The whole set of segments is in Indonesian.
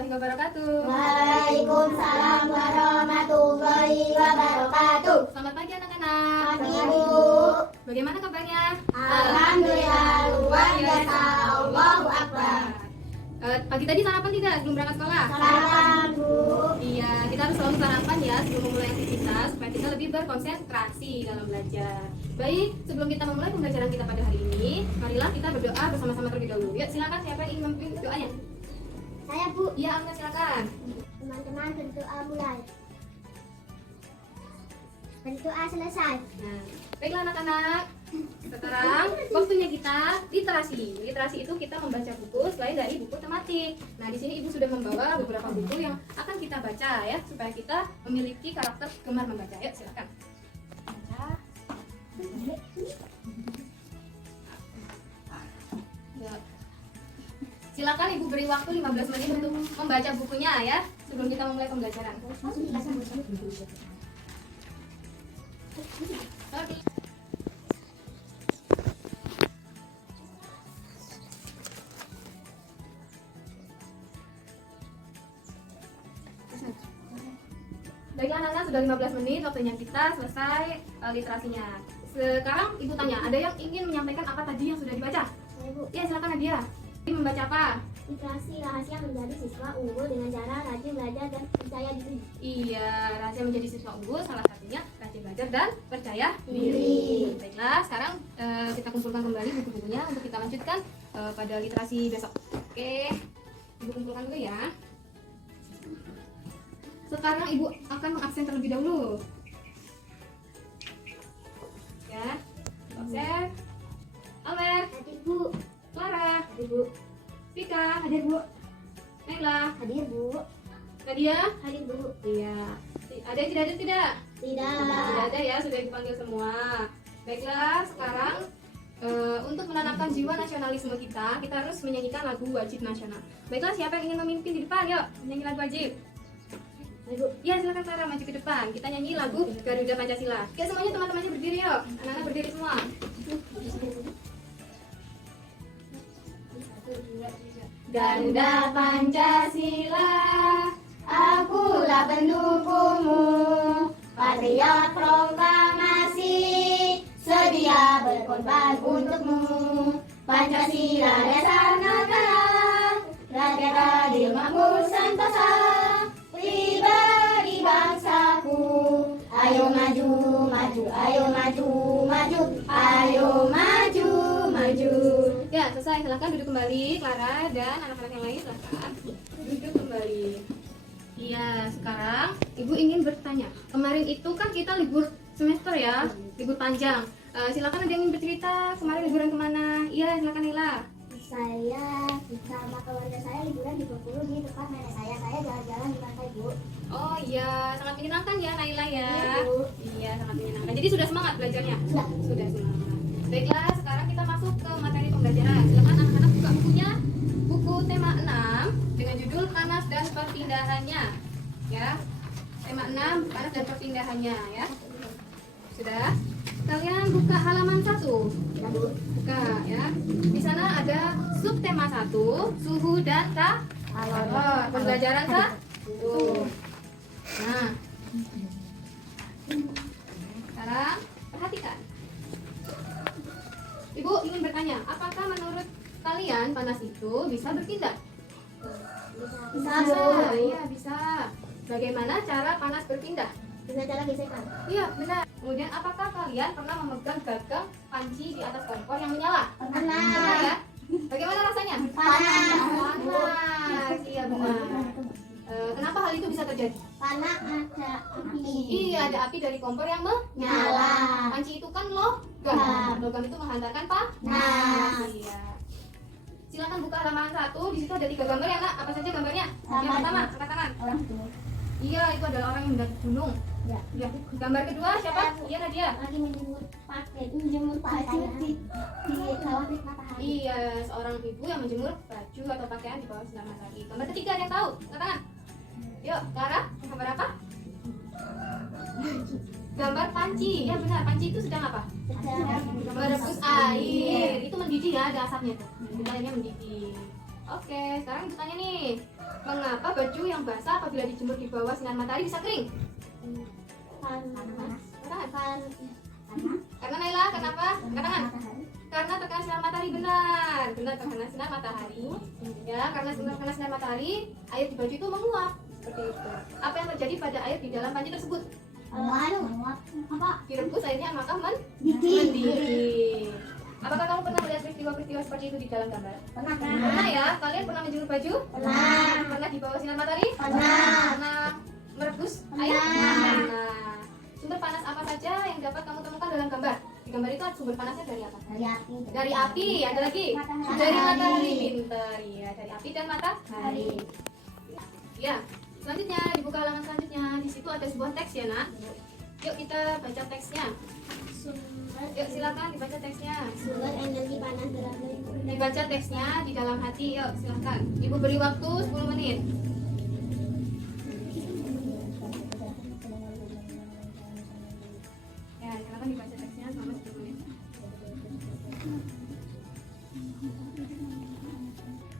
warahmatullahi wabarakatuh. Waalaikumsalam warahmatullahi wabarakatuh. Selamat pagi anak-anak. Pagi, Bu. Bagaimana kabarnya? Alhamdulillah luar biasa. Allahu Akbar. Pagi tadi sarapan tidak sebelum berangkat sekolah? Sarapan, Bu. Iya, kita harus selalu sarapan ya sebelum memulai aktivitas supaya kita lebih berkonsentrasi dalam belajar. Baik, sebelum kita memulai pembelajaran kita pada hari ini, marilah kita berdoa bersama-sama terlebih dahulu. Yuk, silakan siapa yang ingin memimpin doanya? Saya, Bu. Iya, Amna silakan. Teman-teman berdoa mulai. Berdoa selesai. Nah, baiklah anak-anak. Sekarang waktunya kita literasi. Literasi itu kita membaca buku selain dari buku tematik. Nah, di sini Ibu sudah membawa beberapa buku yang akan kita baca ya, supaya kita memiliki karakter gemar membaca. Yuk, silakan. Baca. Ya. Silakan Ibu beri waktu 15 menit untuk membaca bukunya ya, sebelum kita memulai pembelajaran. Oke. Baiklah anak-anak, sudah 15 menit waktunya kita selesai literasinya. Sekarang Ibu tanya, ada yang ingin menyampaikan apa tadi yang sudah dibaca? Saya, Bu. Ya, silakan Nadia. Ini membaca apa? Literasi rahasia menjadi siswa unggul dengan cara rajin belajar dan percaya diri. Iya, rahasia menjadi siswa unggul salah satunya rajin belajar dan percaya diri. Diri. Baiklah, sekarang kita kumpulkan kembali buku-bukunya untuk kita lanjutkan pada literasi besok. Oke, Ibu kumpulkan dulu ya. Sekarang Ibu akan mengabsen terlebih dahulu. Ya, absen. Amer, Hadir, Bu. Clara, Hadir, Bu. Vika, hadir Bu. Naila, Hadir, Bu. Nadia. Hadir, Bu. Iya. Ada yang tidak hadir tidak? Tidak. Tidak ada ya, sudah dipanggil semua. Baiklah, sekarang untuk menanamkan jiwa nasionalisme kita harus menyanyikan lagu wajib nasional. Baiklah, siapa yang ingin memimpin di depan? Yuk, nyanyi lagu wajib. Ibu. Ya, silakan Sarah maju ke depan. Kita nyanyi lagu Garuda Pancasila. Oke, semuanya teman-temannya berdiri yuk. Anak-anak berdiri semua. Garuda Pancasila, akulah pendukungmu, patriot proklamasi, sedia berkorban untukmu. Pancasila dasar negara, rakyat adil makmur sentosa, pribadi bangsaku. Ayo maju, maju, ayo maju, maju, ayo maju, maju. Ya, selesai. Silahkan duduk kembali, Clara dan anak-anak yang lain silahkan duduk kembali. Iya, sekarang Ibu ingin bertanya. Kemarin itu kan kita libur semester ya, libur panjang. Silakan ada yang ingin bercerita kemarin liburan kemana? Iya, silakan Nila. Saya bersama keluarga saya liburan di Bengkulu di tempat nenek saya. Saya jalan-jalan di pantai, Bu. Oh iya, sangat menyenangkan ya Naila ya. Iya, Bu. Iya, sangat menyenangkan. Jadi sudah semangat belajarnya? Sudah. Sudah semangat. Baiklah, sekarang kita masuk ke materi pembelajaran. Silakan anak-anak buka bukunya. Buku tema 6 dengan judul Panas dan Perpindahannya. Ya. Tema 6 Panas dan Perpindahannya ya. Sudah? Kalian buka halaman 1. Ya, Bu. Buka ya. Di sana ada subtema 1, suhu dan kalor. Pembelajaran 1. Nah. Sekarang perhatikan. Ibu ingin bertanya, apakah menurut kalian panas itu bisa berpindah? Bisa, Bisa, Bu. iya bisa. Bagaimana cara panas berpindah? Dengan cara gesekan. Iya, benar. Kemudian, apakah kalian pernah memegang gagang panci di atas kompor yang menyala? Pernah. Pernah ya? Bagaimana rasanya? Panas. Panas, iya benar. Kenapa hal itu bisa terjadi? Karena ada api. Iya, ada api dari kompor yang Nyala. Panci itu kan logam. Logam itu menghantarkan Panas. Iya. Silakan buka halaman 1. Di situ ada 3 gambar ya, Nak. Apa saja gambarnya? Yang Gambar. pertama, angkat tangan. Orang tua. Iya, itu adalah orang yang mendaki gunung. Ya. Ya. Gambar kedua siapa? Iya, Nadia. Lagi menjemur baju di bawah terik matahari. Iya, seorang ibu yang menjemur baju atau pakaian di bawah sinar matahari. Gambar ketiga ada yang tahu? Angkat tangan. Yuk, Clara, gambar apa? Gambar panci. Ya benar, panci itu sedang apa? Sedang Merebus air. Itu mendidih ya, ada asapnya tuh. Airnya mendidih. Oke, sekarang bertanya nih, mengapa baju yang basah apabila dijemur di bawah sinar matahari bisa kering? Panas. Karena Naila, kenapa? Katakan. Matahari. Karena terkena sinar matahari, benar terkena sinar matahari. Ya, karena terkena sinar matahari, air di baju itu menguap seperti itu. Apa yang terjadi pada air di dalam panci tersebut? Apa? Direbus airnya maka Didih. mendidih. Apakah kamu pernah melihat peristiwa-peristiwa seperti itu di dalam gambar? Pernah. Pernah ya? Kalian pernah menjemur baju? Pernah. Pernah di bawah sinar matahari? Pernah. Pernah merebus Pernah. air? Pernah. Sumber panas apa saja yang dapat kamu temukan dalam gambar? Di gambar itu sumber panasnya dari apa? Dari api. Dari api, ada lagi? Matahari. Dari matahari, pinter ya. Dari api dan matahari. Ya, selanjutnya dibuka halaman selanjutnya. Di situ ada sebuah teks ya, Nak. Yuk kita baca teksnya. Yuk silakan dibaca teksnya. Sumber energi panas berada Dibaca teksnya di dalam hati. Yuk silakan. Ibu beri waktu 10 menit. Ya, silakan dibaca teksnya selama 10 menit.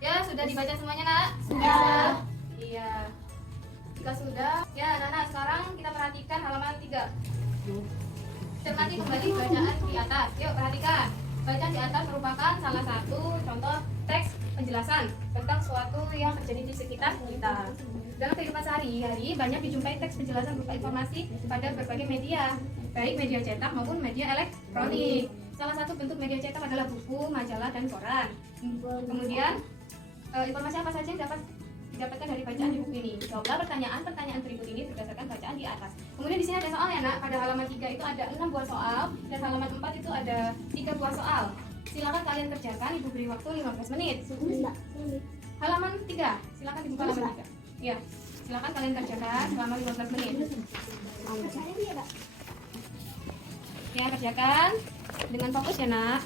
Ya, sudah dibaca semuanya, Nak? Sudah. Iya. Jika sudah, ya Nana, sekarang kita perhatikan halaman 3. Cermati kembali bacaan di atas. Yuk perhatikan. Bacaan di atas merupakan salah satu contoh teks penjelasan tentang suatu yang terjadi di sekitar kita. Dalam kehidupan sehari-hari banyak dijumpai teks penjelasan berupa informasi pada berbagai media, baik media cetak maupun media elektronik. Salah satu bentuk media cetak adalah buku, majalah, dan koran. Kemudian informasi apa saja yang dapat didapatkan dari bacaan di buku ini? Jawablah pertanyaan-pertanyaan berikut ini berdasarkan bacaan di atas. Kemudian di sini ada soal ya, Nak. Pada halaman 3 itu ada 6 buah soal dan halaman 4 itu ada 3 buah soal. Silakan kalian kerjakan, Ibu beri waktu 15 menit. Halaman 3, silakan dibuka halaman 3. Ya, silakan kalian kerjakan selama 15 menit. Ya, kerjakan dengan fokus ya, Nak.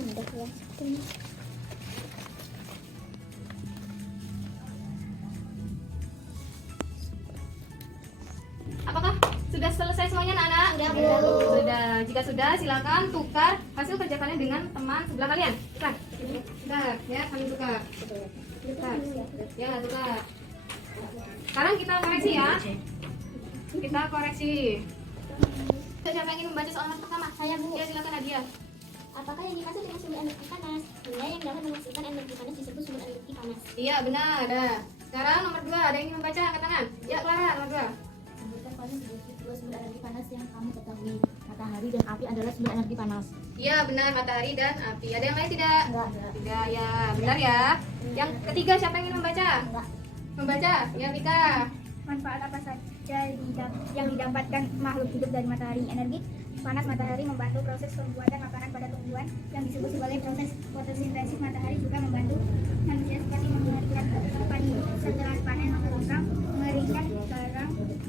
Apakah sudah selesai semuanya, anak-anak? Sudah, Bu. Sudah. Jika sudah, silakan tukar hasil kerja kalian dengan teman sebelah kalian. Tukar. Tukar. Ya, kalian tukar. Tukar. Ya, tukar. Sekarang kita koreksi ya. Kita koreksi. Siapa yang ingin membaca soal pertama? Saya, Bu. Ya, silakan Nadia. Apakah yang dimaksud dengan sumber energi panas? Benda yang dapat menghasilkan energi panas disebut sumber energi panas. Iya, benar. Ada. Sekarang nomor 2, ada yang ingin membaca? Angkat tangan. Ya, Clara, nomor 2. Sebutkan paling sedikit dua sumber energi panas yang kamu ketahui. Matahari dan api adalah sumber energi panas. Iya, benar, matahari dan api. Ada yang lain tidak? Enggak. Tidak, ya. Benar ya. Yang ketiga, siapa yang ingin membaca? Enggak. Membaca? Ya, Mika. Manfaat apa saja yang didapatkan makhluk hidup dari matahari? Energi panas matahari membantu proses pembuatan makanan pada tumbuhan yang disebut sebagai proses fotosintesis. Matahari juga membantu manusia seperti mengeluarkan padi setelah panen, mengeringkan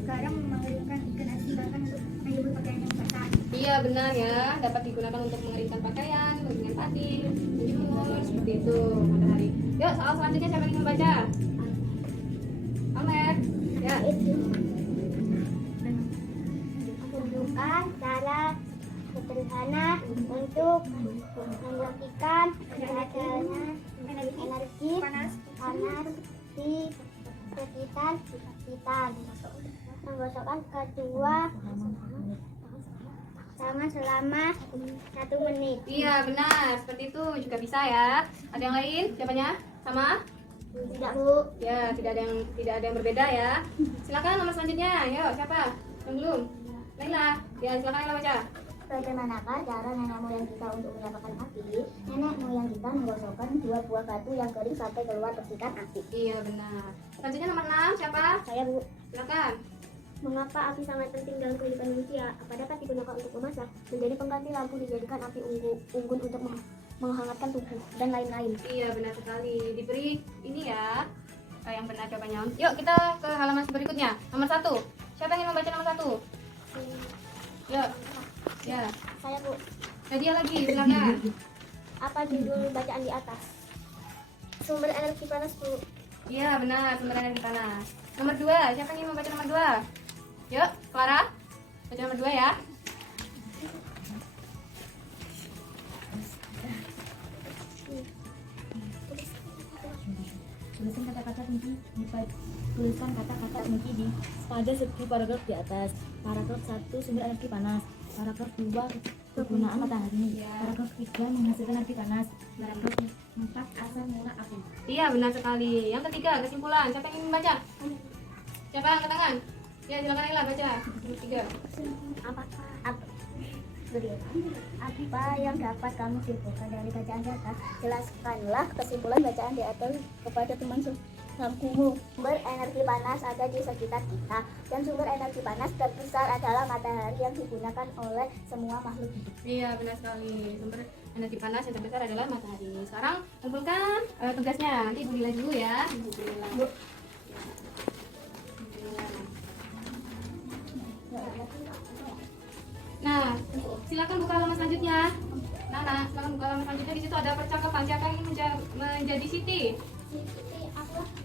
garam mengeringkan ikan asin, bahkan untuk menyebut pakaian yang basah. Iya, benar ya. Dapat digunakan untuk mengeringkan pakaian, mengeringkan padi, menjemur, seperti itu matahari. Yuk, soal selanjutnya siapa yang ingin membaca? Amer. Ya. Tunjukkan cara sederhana untuk melakukan adanya energi panas di sekitar kita. Menggosokkan kedua tangan selama 1 menit. Iya, benar. Seperti itu juga bisa ya. Ada yang lain? Siapanya? Sama? Tidak, Bu. Ya, tidak ada yang berbeda ya. Silakan nomor selanjutnya. Yuk, siapa? Yang belum? Laila. Ya, silakan Laila baca. Bagaimanakah cara nenek moyang kita untuk menyalakan api? Nenek moyang kita menggosokkan 2 buah batu yang kering sampai keluar percikan api. Iya, benar. Selanjutnya nomor 6, siapa? Saya, Bu. Silakan. Mengapa api sangat penting dalam kehidupan manusia? Apa dapat digunakan untuk memasak, menjadi pengganti lampu, dijadikan api unggun untuk menghangatkan tubuh, dan lain-lain? Iya, benar sekali. Diberi ini ya. Yang benar jawabannya. Yuk, kita ke halaman berikutnya. Nomor 1. Siapa yang ingin membaca nomor 1? Yuk. Ya. Saya, Bu. Nadia lagi, silakan. Apa judul bacaan di atas? Sumber energi panas, Bu. Iya, benar. Sumber energi panas. Nomor 2. Siapa yang ingin membaca nomor 2? Yuk, Clara. Baca nomor 2 ya. Tuliskan kata-kata kunci di pada segi paragraf di atas. Paragraf 1 sumber energi panas. Paragraf 2 kegunaan matahari. Paragraf 3 menghasilkan energi panas. Paragraf 4 asal mula api. Iya, benar sekali. Yang ketiga, kesimpulan. Siapa yang ingin membaca? Siapa angkat tangan? Ya, silakan Naila baca. Yang ketiga. Apa yang dapat kamu simpulkan dari bacaan di atas? Jelaskanlah kesimpulan bacaan di atas kepada teman sebangkumu. Sumber energi panas ada di sekitar kita, dan sumber energi panas terbesar adalah matahari yang digunakan oleh semua makhluk hidup. Iya, benar sekali. Sumber energi panas yang terbesar adalah matahari. Sekarang kumpulkan tugasnya. Nanti Bu Lila dulu ya. Bu Lila. Nah, silakan buka halaman selanjutnya. Nana, silakan buka halaman selanjutnya. Di situ ada percakapan. Siapa yang ingin menjadi Siti?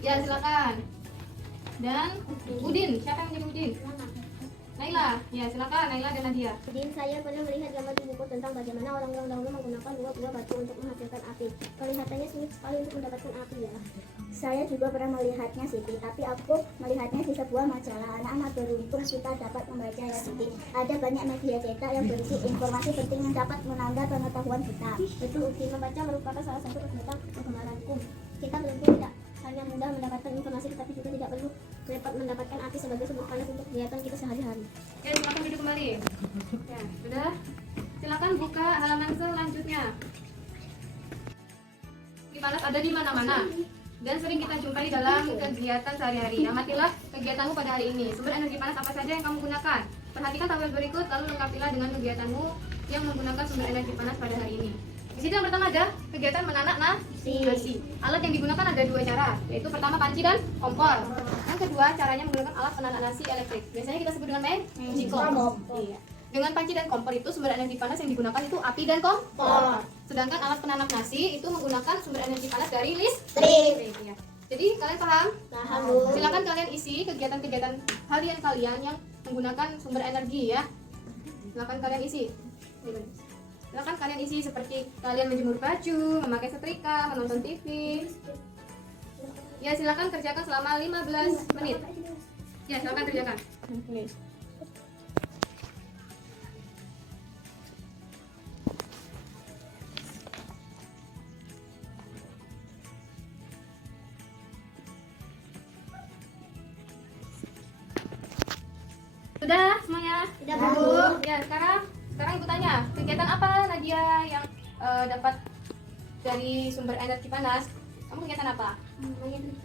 Ya, silakan. Dan Udin, siapa yang menjadi Udin? Naila, ya silakan Naila dan Nadia. Jadi saya pernah melihat gambar di buku tentang bagaimana orang-orang dahulu menggunakan buah-buah batu untuk menghasilkan api. Kelihatannya sulit sekali untuk mendapatkan api ya. Saya juga pernah melihatnya Siti, tapi aku melihatnya di sebuah majalah. Anak-anak beruntung kita dapat membaca ya Siti. Ada banyak media cetak yang berisi informasi penting yang dapat menambah pengetahuan kita. Betul, Udin, membaca merupakan salah satu kegiatan kegemaranku. Kita beruntung tidak hanya mudah mendapatkan informasi, tapi juga tidak perlu repot mendapatkan api sebagai sumber panas untuk kegiatan kita sehari-hari. Ya, silakan duduk kembali. Ya, sudah. Silakan buka halaman selanjutnya. Energi panas ada di mana-mana dan sering kita jumpai dalam kegiatan sehari-hari. Amatilah kegiatanmu pada hari ini. Sumber energi panas apa saja yang kamu gunakan? Perhatikan tabel berikut, lalu lengkapilah dengan kegiatanmu yang menggunakan sumber energi panas pada hari ini. Di situ yang pertama ada kegiatan menanak nasi. Alat yang digunakan ada dua cara, yaitu pertama panci dan kompor. Yang kedua caranya menggunakan alat penanak nasi elektrik. Biasanya kita sebut dengan magicom. Iya. Dengan panci dan kompor itu sumber energi panas yang digunakan itu api dan kompor. Sedangkan alat penanak nasi itu menggunakan sumber energi panas dari listrik. Iya. Jadi kalian paham? Paham, Bu. Silakan kalian isi kegiatan-kegiatan harian kalian yang menggunakan sumber energi ya. Silakan kalian isi. Silakan kalian isi seperti kalian menjemur baju, memakai setrika, menonton TV. Ya, silakan kerjakan selama 15 menit. Ya, silakan kerjakan. Sudah semuanya? Sudah, Bu. Ya, sekarang Ibu tanya, kegiatan apa Nadia yang dapat dari sumber energi panas? Kamu kegiatan apa?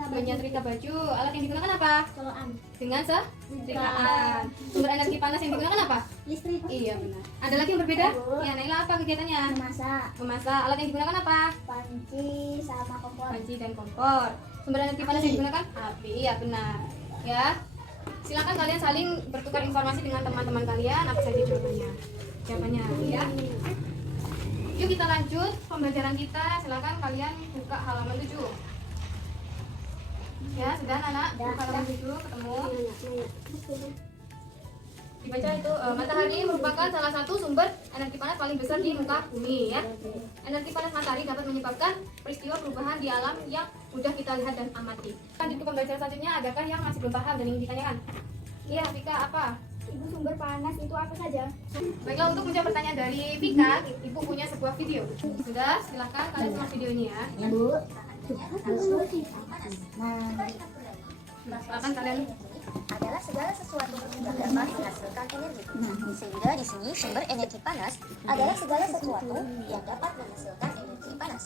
Menyetrika baju. Alat yang digunakan apa? Colokan. Dengan setrikaan. Sumber energi panas yang digunakan apa? Listrik. Iya, benar. Ada lagi yang berbeda? Bu. Ya, Naila apa kegiatannya? Memasak. Memasak. Alat yang digunakan apa? Panci sama kompor. Panci dan kompor. Sumber energi panas yang digunakan? Api. Iya, benar. Ya. Silakan kalian saling bertukar informasi dengan teman-teman kalian apa saja jawabannya ya. Yuk kita lanjut pembelajaran kita. Silakan kalian buka halaman 7. Ya, sudah anak? Buka halaman 7 ketemu. Dibaca itu matahari merupakan salah satu sumber energi panas paling besar di muka bumi ya. Energi panas matahari dapat menyebabkan peristiwa perubahan di alam yang mudah kita lihat dan amati. Lanjut ke pembelajaran selanjutnya, adakah yang masih belum paham dan ingin ditanyakan? Iya, Vika, apa? Ibu, sumber panas itu apa saja? Baiklah, untuk menjawab pertanyaan dari Vika, Ibu punya sebuah video. Sudah, silakan kalian simak video ini ya. Bu. Silakan kalian. Adalah segala sesuatu yang dapat menghasilkan energi. Sehingga di sini sumber energi panas adalah segala sesuatu yang dapat menghasilkan energi panas.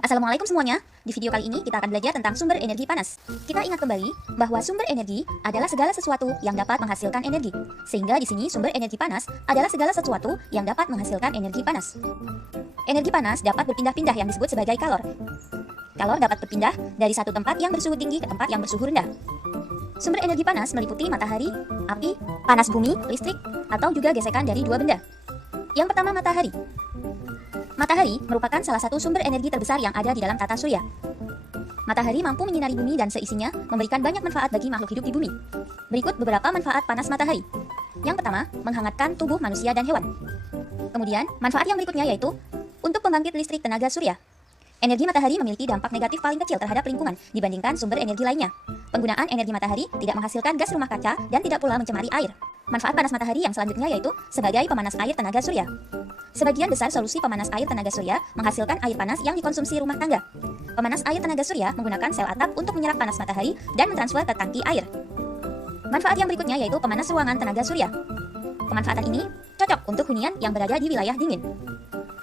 Assalamualaikum semuanya. Di video kali ini kita akan belajar tentang sumber energi panas. Kita ingat kembali bahwa sumber energi adalah segala sesuatu yang dapat menghasilkan energi. Sehingga di sini sumber energi panas adalah segala sesuatu yang dapat menghasilkan energi panas. Energi panas dapat berpindah-pindah yang disebut sebagai kalor. Kalor dapat berpindah dari satu tempat yang bersuhu tinggi ke tempat yang bersuhu rendah. Sumber energi panas meliputi matahari, api, panas bumi, listrik, atau juga gesekan dari dua benda. Yang pertama, matahari. Matahari merupakan salah satu sumber energi terbesar yang ada di dalam tata surya. Matahari mampu menyinari bumi dan seisinya, memberikan banyak manfaat bagi makhluk hidup di bumi. Berikut beberapa manfaat panas matahari. Yang pertama, menghangatkan tubuh manusia dan hewan. Kemudian, manfaat yang berikutnya yaitu untuk pembangkit listrik tenaga surya. Energi matahari memiliki dampak negatif paling kecil terhadap lingkungan dibandingkan sumber energi lainnya. Penggunaan energi matahari tidak menghasilkan gas rumah kaca dan tidak pula mencemari air. Manfaat panas matahari yang selanjutnya yaitu sebagai pemanas air tenaga surya. Sebagian besar solusi pemanas air tenaga surya menghasilkan air panas yang dikonsumsi rumah tangga. Pemanas air tenaga surya menggunakan sel atap untuk menyerap panas matahari dan mentransfer ke tangki air. Manfaat yang berikutnya yaitu pemanas ruangan tenaga surya. Pemanfaatan ini cocok untuk hunian yang berada di wilayah dingin.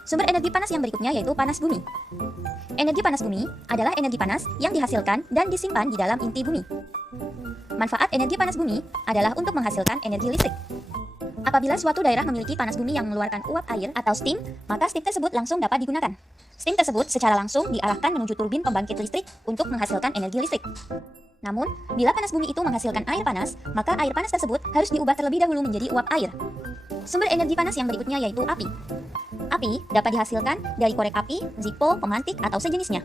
Sumber energi panas yang berikutnya yaitu panas bumi. Energi panas bumi adalah energi panas yang dihasilkan dan disimpan di dalam inti bumi. Manfaat energi panas bumi adalah untuk menghasilkan energi listrik. Apabila suatu daerah memiliki panas bumi yang mengeluarkan uap air atau steam, maka steam tersebut langsung dapat digunakan. Steam tersebut secara langsung diarahkan menuju turbin pembangkit listrik untuk menghasilkan energi listrik. Namun, bila panas bumi itu menghasilkan air panas, maka air panas tersebut harus diubah terlebih dahulu menjadi uap air. Sumber energi panas yang berikutnya yaitu api. Api dapat dihasilkan dari korek api, zippo, pemantik, atau sejenisnya.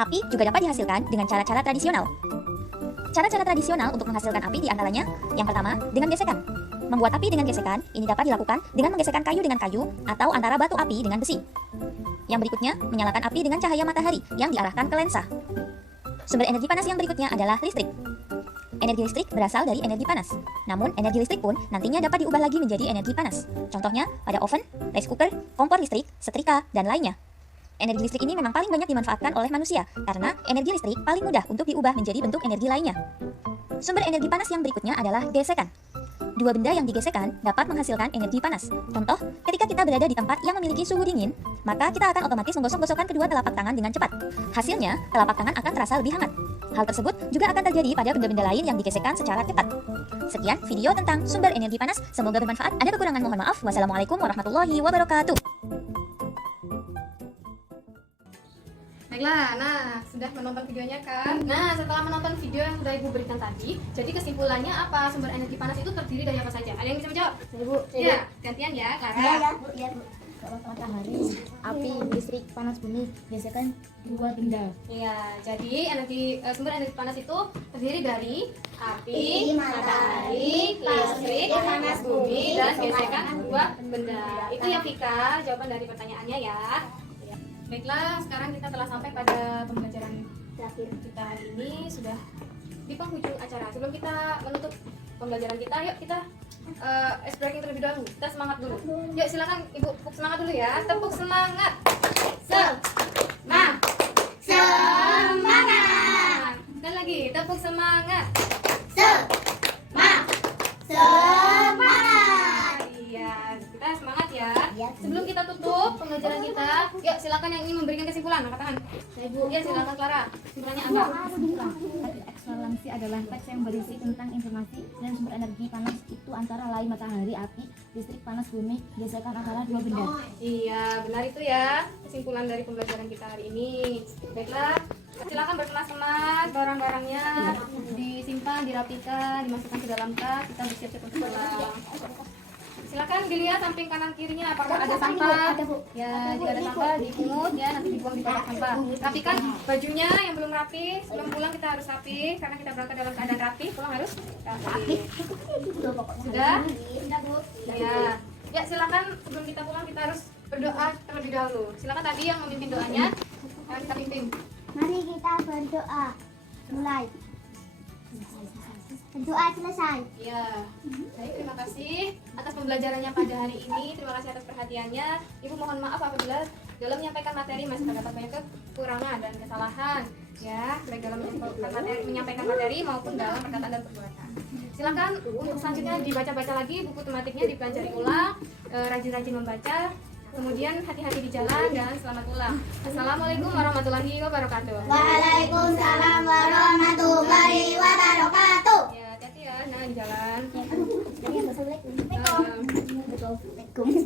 Api juga dapat dihasilkan dengan cara-cara tradisional. Cara-cara tradisional untuk menghasilkan api diantaranya, yang pertama, dengan gesekan. Membuat api dengan gesekan, ini dapat dilakukan dengan menggesekkan kayu dengan kayu atau antara batu api dengan besi. Yang berikutnya, menyalakan api dengan cahaya matahari yang diarahkan ke lensa. Sumber energi panas yang berikutnya adalah listrik. Energi listrik berasal dari energi panas. Namun, energi listrik pun nantinya dapat diubah lagi menjadi energi panas. Contohnya, pada oven, rice cooker, kompor listrik, setrika, dan lainnya. Energi listrik ini memang paling banyak dimanfaatkan oleh manusia, karena energi listrik paling mudah untuk diubah menjadi bentuk energi lainnya. Sumber energi panas yang berikutnya adalah gesekan. Dua benda yang digesekkan dapat menghasilkan energi panas. Contoh, ketika kita berada di tempat yang memiliki suhu dingin, maka kita akan otomatis menggosok-gosokkan kedua telapak tangan dengan cepat. Hasilnya, telapak tangan akan terasa lebih hangat. Hal tersebut juga akan terjadi pada benda-benda lain yang digesekkan secara cepat. Sekian video tentang sumber energi panas, semoga bermanfaat. Ada kekurangan mohon maaf. Wassalamualaikum warahmatullahi wabarakatuh. Baiklah, nah sudah menonton videonya kan? Nah, setelah menonton video yang sudah Ibu berikan tadi, jadi kesimpulannya apa? Sumber energi panas itu terdiri dari apa saja? Ada yang bisa menjawab? Ibu, Ya, gantian ya, Clara. matahari, api, listrik, panas bumi, gesekan dua benda. Iya, jadi sumber energi panas itu terdiri dari api, matahari, listrik, panas bumi, dan gesekan dua benda. Itu ya Vika, jawaban dari pertanyaannya ya. Baiklah, sekarang kita telah sampai pada pembelajaran terakhir kita hari ini, sudah di penghujung acara. Sebelum kita menutup pembelajaran kita, yuk kita ice breaking terlebih dahulu. Kita semangat dulu. Yuk silakan Ibu tepuk semangat dulu ya. Tepuk semangat. Semangat. Dan lagi, tepuk semangat. Iya, kita semangat ya. Sebelum kita tutup pembelajaran kita, yuk silakan yang ingin memberikan kesimpulan, angkat tangan. Ibu, ya silakan Clara. Kesimpulannya apa? Eksvalensi adalah teks yang berisi tentang informasi dan sumber energi panas itu antara lain matahari, api, listrik, panas bumi, gesekan antara dua benda. Iya, benar itu ya kesimpulan dari pembelajaran kita hari ini. Baiklah, silakan berkemas-kemas barang-barangnya, disimpan, dirapikan, dimasukkan ke dalam tas, kita bersiap-siap untuk pulang. Silakan dilihat samping kanan kirinya apakah ada sampah. Ya, jika ada sampah dipungut ya, nanti dibuang di kotak sampah. Rapikan bajunya yang belum rapi, sebelum pulang kita harus rapi karena kita berangkat dalam keadaan rapi, pulang harus rapi. Sudah? Ya. Ya, silakan sebelum kita pulang kita harus berdoa terlebih dahulu. Silakan tadi yang memimpin doanya, kita pimpin. Mari kita berdoa. Mulai. Berdoa selesai. Ya, baik, terima kasih atas pembelajarannya pada hari ini. Terima kasih atas perhatiannya. Ibu mohon maaf apabila dalam menyampaikan materi masih terdapat banyak kekurangan dan kesalahan. Ya, baik dalam menyampaikan materi maupun dalam perkataan dan perbuatan. Silakan untuk selanjutnya dibaca-baca lagi buku tematiknya, dipelajari ulang, rajin-rajin membaca. Kemudian hati-hati di jalan dan selamat pulang. Assalamualaikum warahmatullahi wabarakatuh. Waalaikumsalam warahmatullahi wabarakatuh. Ya, hati-hati ya, di jalan. Assalamualaikum.